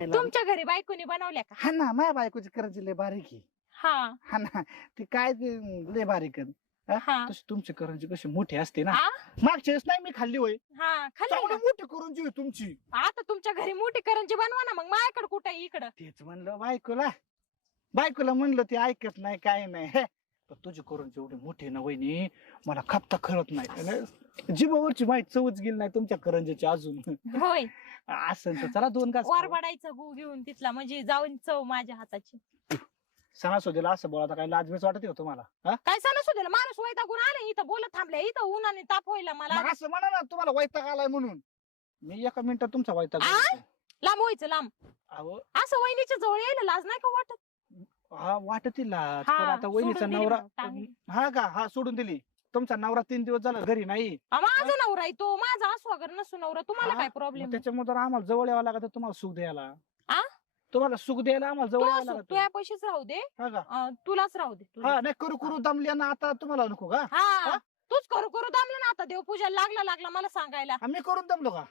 तुमच्या घरी बायकोनी बनवल्या का? हा ना, माझ्या बायकोची करंजी लय बारीक आहे. हा हा ना, ती काय ते लय बारीक आहे. हा तशी तुमची करंजी कशी मोठी असते ना. आ? मागच्या वेळेस नाही मी खाल्ली होय. हा खाल्ली चांगली ना. मोठी करंजी आहे तुमची. आता तुमच्या घरी मोठी करंजी बनवा ना, मग माझ्याकडे कुठे इकडं. तेच म्हणलं बायकोला म्हणलं ते ऐकत नाही काय नाही. हे, पण तुझी करंजी एवढी मोठी आहे ना वहिनी, मला खापता खरत नाही. जिभावरची माहिती चवच गेली नाही तुमच्या करंजीची अजून. होय असं तर चला 2 घास खाऊ. वारबडायचं गु घेऊन तिथला, म्हणजे जाऊन चव माझ्या हाताची. सणासुदीला असं बोला काय लाजबीच वाटत होतं मला. हा? काय सणासुदीला माणूस वैतागून आले इथं बोलत थांबले, इथं उन्हाने ताप व्हायला मला. मग असं म्हणा ना, तुम्हाला वैताग आलाय म्हणून. मी एका मिनिटात तुमचा वैताग आ? घालवतो. लांब व्हायचं लांब. अहो, असं वहिनीच्या जवळ यायला लाज नाही का वाटत? हा वाटतील लाज, हा, पण आता वहिनीचा सोडून दिली नवरा. मग, टांगली. हा का, हा सोडून दिली. तुमचा नवरा 3 दिवस झाला घरी नाही. माझा नवरा आहे तो, माझा अस्वागर नसू नवरा. तुम्हाला हा, काय प्रॉब्लेम? त्याच्यामुळे तर आम्हाला जवळ यावं लागत तुम्हाला सुख द्यायला. आ? तुम्हाला सुख द्यायला आम्हाला जवळ यावं लागत. तू या पैसेच राहू दे, हा का, तुलाच राहू दे. तुला. हा नाही करू करू दमल्या ना आता तुम्हाला नको का. हा तूच करू करू दमला ना, आता देवपूजा लागला मला सांगायला. आम्ही करून दमलो का.